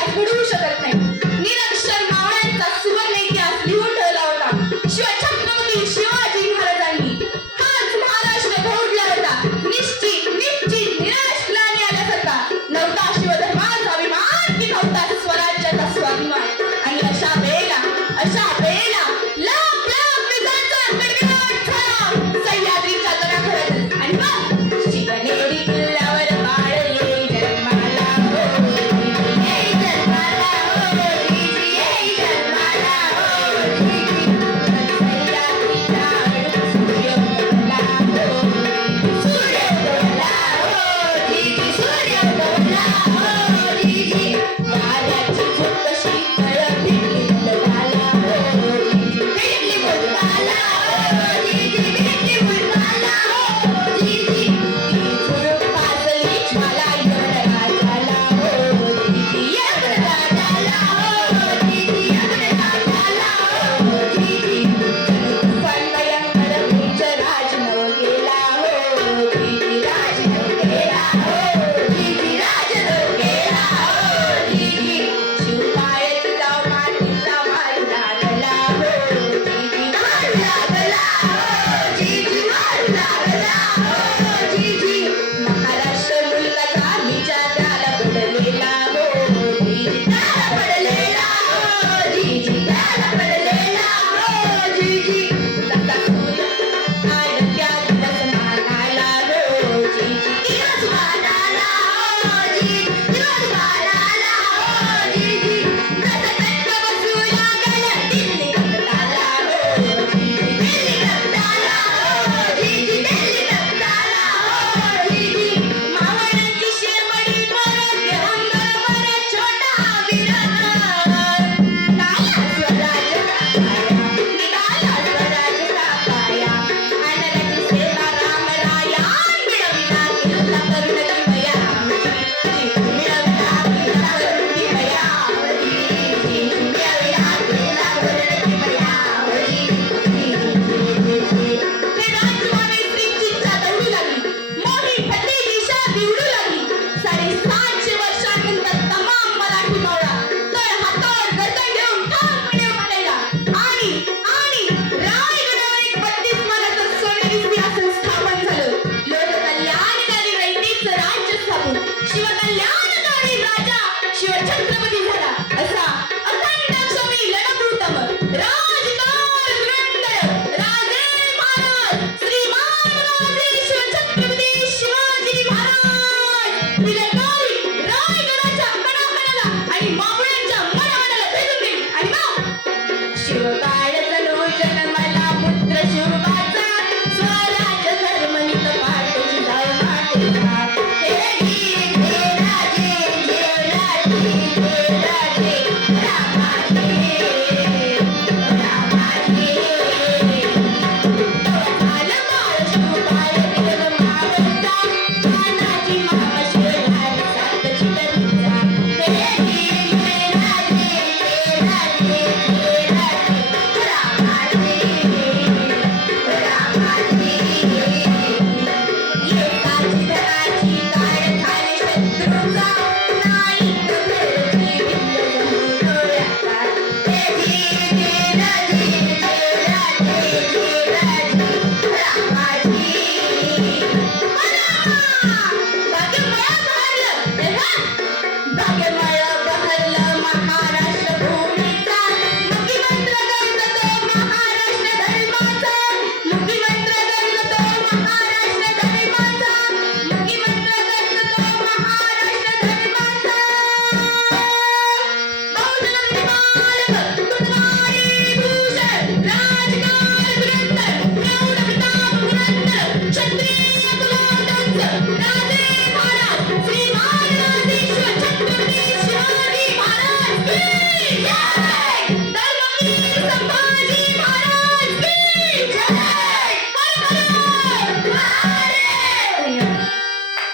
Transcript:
అప్పుడు